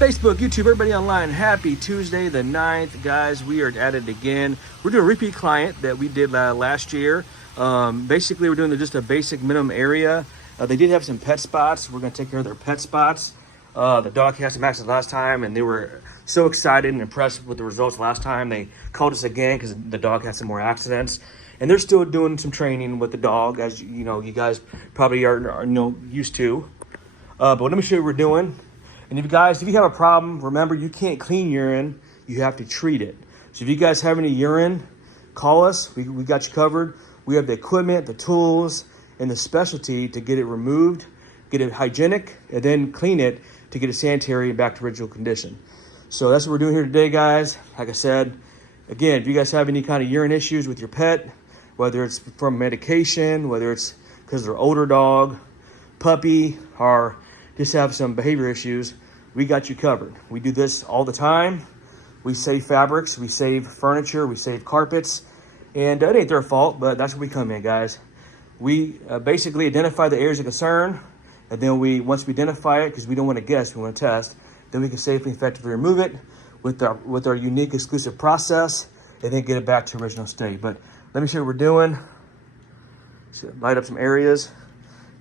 Facebook, YouTube, everybody online, happy Tuesday the 9th. Guys, we are at it again. We're doing a repeat client that we did last year. Basically, we're doing just a basic minimum area. They did have some pet spots. We're going to take care of their pet spots. The dog had some accidents last time, and they were so excited and impressed with the results last time. They called us again because the dog had some more accidents. And they're still doing some training with the dog, as you know, you guys probably are used to. But let me show you what we're doing. And if you have a problem, remember, you can't clean urine, you have to treat it. So if you guys have any urine, call us. We got you covered. We have the equipment, the tools, and the specialty to get it removed, get it hygienic, and then clean it to get it sanitary and back to original condition. So that's what we're doing here today, guys. Like I said, again, if you guys have any kind of urine issues with your pet, whether it's from medication, whether it's because they're older dog, puppy, or just have some behavior issues, we got you covered. We do this all the time. We save fabrics, we save furniture, we save carpets, and it ain't their fault, but that's where we come in, guys. We basically identify the areas of concern, and then once we identify it, because we don't want to guess, we want to test, then we can safely and effectively remove it with our unique exclusive process, and then get it back to original state. But let me show you what we're doing. So light up some areas.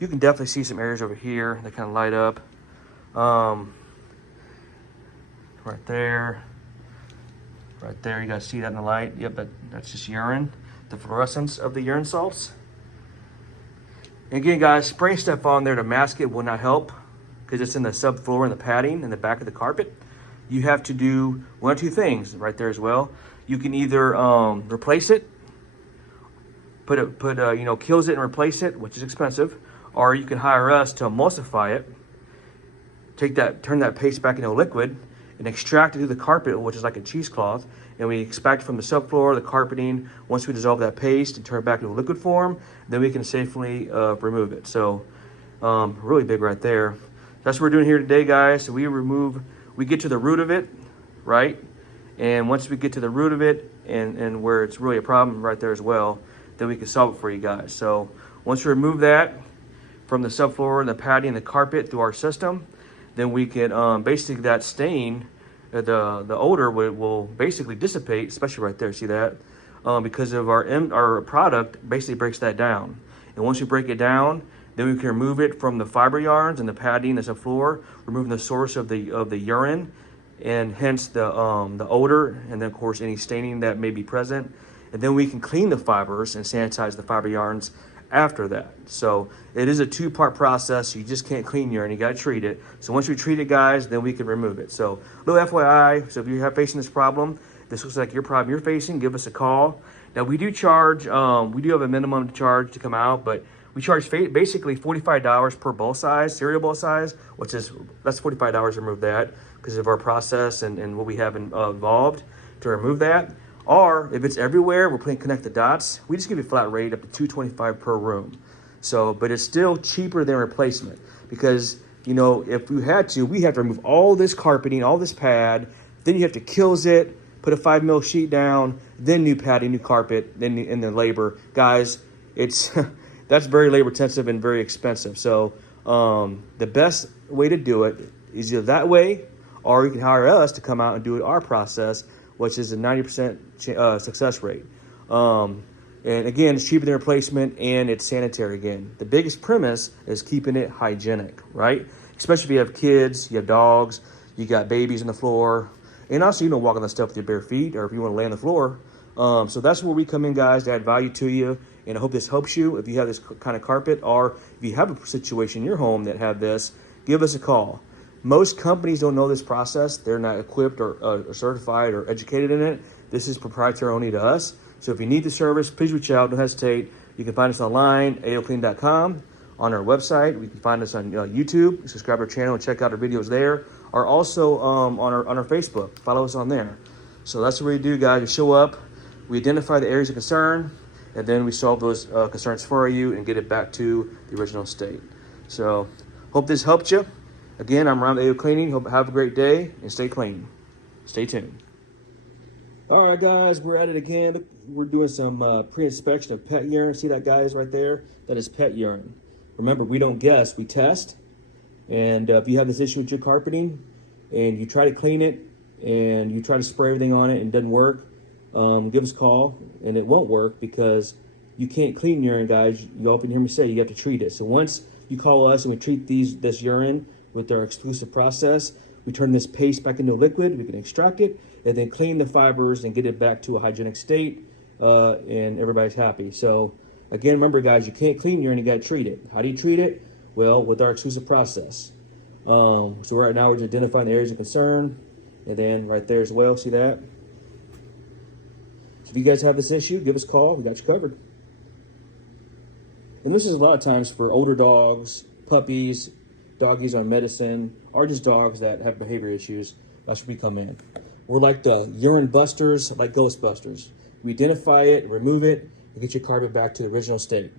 You can definitely see some areas over here that kind of light up. Right there, you guys see that in the light? Yep, that's just urine, the fluorescence of the urine salts. And again, guys, spraying stuff on there to mask it will not help because it's in the subfloor and the padding in the back of the carpet. You have to do one or two things right there as well. You can either replace it, put 𝐃𝐨𝐧'𝐭 and replace it, which is expensive, or you can hire us to emulsify it, turn that paste back into a liquid, and extract it through the carpet, which is like a cheesecloth, and we extract from the subfloor, the carpeting. Once we dissolve that paste and turn it back into a liquid form, then we can safely remove it. So really big right there. That's what we're doing here today, guys. So we get to the root of it, right? And once we get to the root of it and where it's really a problem right there as well, then we can solve it for you guys. So once we remove that from the subfloor and the padding and the carpet through our system, then we can basically that stain, the odor will basically dissipate, especially right there. See that? Because of our product basically breaks that down. And once we break it down, then we can remove it from the fiber yarns and the padding that's the floor, removing the source of the urine, and hence the odor, and then of course any staining that may be present. And then we can clean the fibers and sanitize the fiber yarns after that. So it is a two-part process. You just can't clean urine, you got to treat it. So once we treat it, guys, then we can remove it. So little FYI, so if you're facing this problem, this looks like your problem you're facing, give us a call. Now we do charge, we do have a minimum to charge to come out, but we charge basically $45 per bowl size, cereal bowl size, that's $45 to remove that because of our process and what we have involved to remove that. Or if it's everywhere, we're putting connect the dots, we just give you a flat rate up to $225 per room. So, but it's still cheaper than replacement because, if we had to, we have to remove all this carpeting, all this pad, then you have to 𝐃𝐨𝐧'𝐭, put a 5 mil sheet down, then new padding, new carpet, then in the labor. Guys, that's very labor intensive and very expensive. So the best way to do it is either that way, or you can hire us to come out and do it our process, which is a 90% success rate. And again, it's cheaper than replacement and it's sanitary again. The biggest premise is keeping it hygienic, right? Especially if you have kids, you have dogs, you got babies on the floor, and also you don't walk on the stuff with your bare feet, or if you want to lay on the floor. So that's where we come in, guys, to add value to you. And I hope this helps you if you have this kind of carpet, or if you have a situation in your home that have this, give us a call. Most companies don't know this process. They're not equipped or certified or educated in it. This is proprietary only to us. So if you need the service, please reach out. Don't hesitate. You can find us online, AOCleaning.com, on our website. You can find us on YouTube. Subscribe to our channel and check out our videos there. Or also on our Facebook. Follow us on there. So that's what we do, guys. We show up, we identify the areas of concern, and then we solve those concerns for you and get it back to the original state. So hope this helped you. Again, I'm Ron AOCleaning. Hope you have a great day and stay clean. Stay tuned. All right, guys, we're at it again. We're doing some pre-inspection of pet urine. See that, guys, right there? That is pet urine. Remember, we don't guess, we test. And if you have this issue with your carpeting, and you try to clean it and you try to spray everything on it and it doesn't work, give us a call. And it won't work because you can't clean urine, guys. You often hear me say you have to treat it. So once you call us and we treat this urine with our exclusive process, we turn this paste back into a liquid, we can extract it, and then clean the fibers and get it back to a hygienic state, and everybody's happy. So again, remember guys, you can't clean urine, you gotta treat it. How do you treat it? Well, with our exclusive process. So right now we're just identifying the areas of concern, and then right there as well, see that? So if you guys have this issue, give us a call, we got you covered. And this is a lot of times for older dogs, puppies, doggies on medicine, or just dogs that have behavior issues. That's where we come in. We're like the urine busters, like Ghostbusters. We identify it, remove it, and get your carpet back to the original state.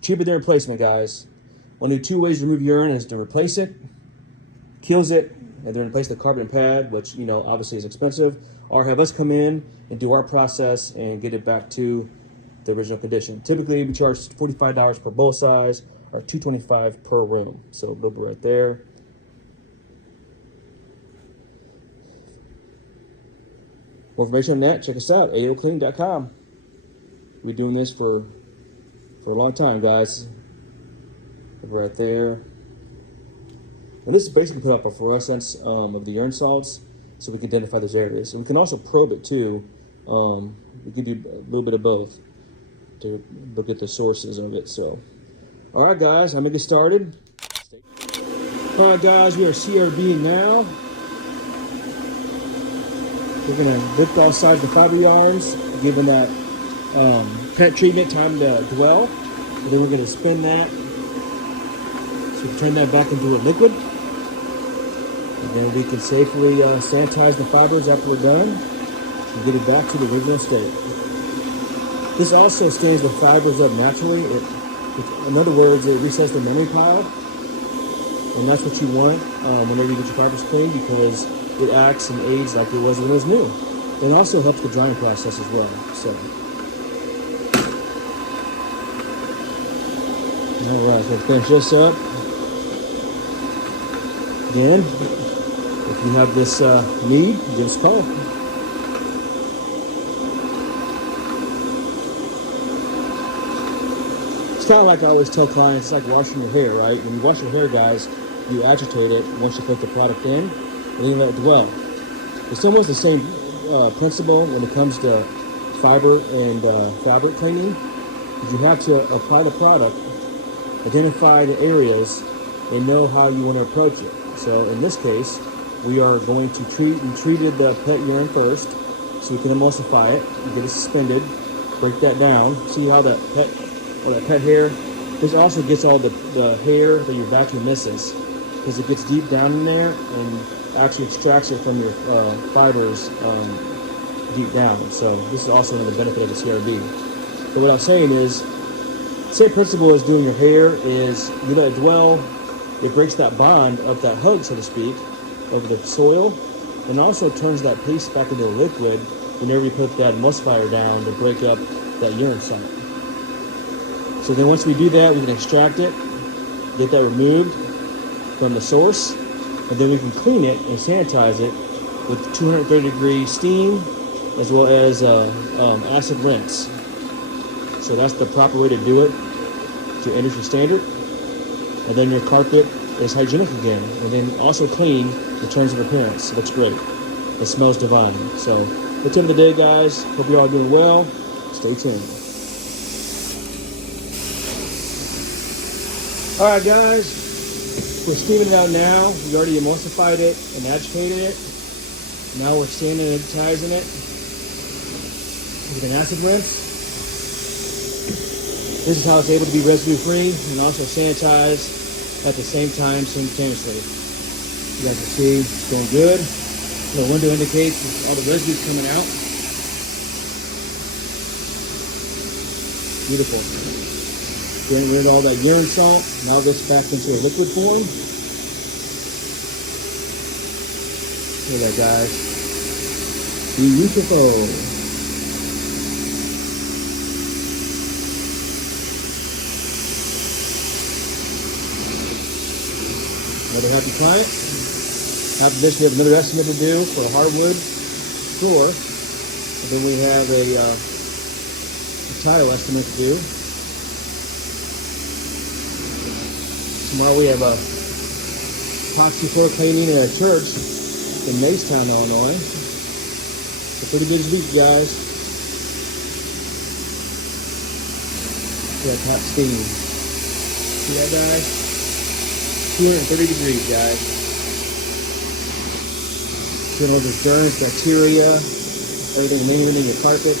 Cheaper than replacement, guys. Only 2 ways to remove urine is to replace it, kills it, and then replace the carpet and pad, which obviously is expensive, or have us come in and do our process and get it back to the original condition. Typically, we charge $45 per bowl size, or $225 per room. So they'll be right there. More information on that, check us out, AOCleaning.com. We've been doing this for a long time, guys. Right there. And this is basically put up a fluorescence of the urine salts so we can identify those areas. And we can also probe it too. We can do a little bit of both to look at the sources of it. So, all right, guys, I'm gonna get started. All right, guys, we are CRBing now. We're gonna lift off sides of the fiber yarns, giving that pet treatment time to dwell. And then we're gonna spin that. So we can turn that back into a liquid. And then we can safely sanitize the fibers after we're done and get it back to the original state. This also stands the fibers up naturally. In other words, it resets the memory pile. And that's what you want whenever you get your fibers clean, because it acts and aids like it was when it was new. It also helps the drying process as well. So, all right, so finish this up. Again, if you have this need, give us a call. It's kind of like I always tell clients, it's like washing your hair, right? When you wash your hair, guys, you agitate it once you put the product in, and then you let it dwell. It's almost the same principle when it comes to fiber and fabric cleaning. You have to apply the product, identify the areas, and know how you want to approach it. So in this case, we are going to treated the pet urine first, so we can emulsify it and get it suspended, break that down. See how that pet hair, this also gets all the hair that your vacuum misses, because it gets deep down in there and actually extracts it from your fibers deep down. So this is also another benefit of the CRB. So what I'm saying is, same principle as doing your hair is you let it dwell, it breaks that bond of that hug, so to speak, over the soil, and also turns that paste back into a liquid whenever you put that emulsifier down to break up that urine salt. So then once we do that, we can extract it, get that removed from the source, and then we can clean it and sanitize it with 230-degree steam as well as acid rinse. So that's the proper way to do it to industry standard. And then your carpet is hygienic again, and then also clean in terms of appearance. It looks great. It smells divine. So that's the end of the day, guys. Hope you're all doing well. Stay tuned. All right, guys, we're steaming it out now. We already emulsified it and agitated it. Now we're sanitizing it with an acid rinse. This is how it's able to be residue-free and also sanitized at the same time simultaneously. You guys can see it's going good. The window indicates all the residues coming out. Beautiful. Getting rid of all that urine salt. Now this back into a liquid form. Look at that, guys. Beautiful. Another happy client. After this, we have another estimate to do for a hardwood floor. And then we have a tile estimate to do. Tomorrow we have a epoxy floor cleaning at a church in Maystown, Illinois. It's a pretty busy week, guys. Look at that steam. See that, guys? 230 degrees, guys. Killing all the germs, bacteria, everything lingering in your carpet.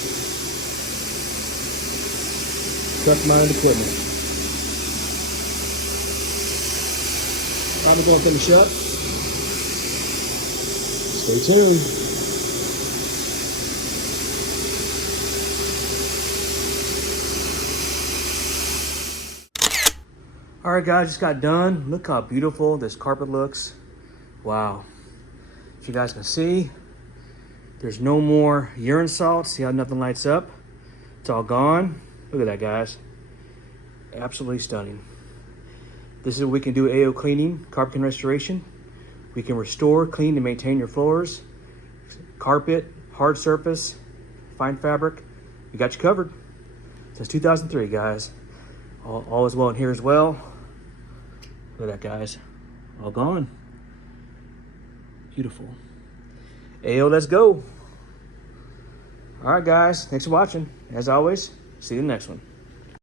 Customized equipment. I'm going to finish up. Stay tuned. All right, guys, just got done. Look how beautiful this carpet looks. Wow. If you guys can see, there's no more urine salt. See how nothing lights up? It's all gone. Look at that, guys. Absolutely stunning. This is what we can do AO cleaning, carpet restoration. We can restore, clean, and maintain your floors, carpet, hard surface, fine fabric. We got you covered. Since 2003, guys. All is well in here as well. Look at that, guys. All gone. Beautiful. AO, let's go. All right, guys. Thanks for watching. As always, see you in the next one.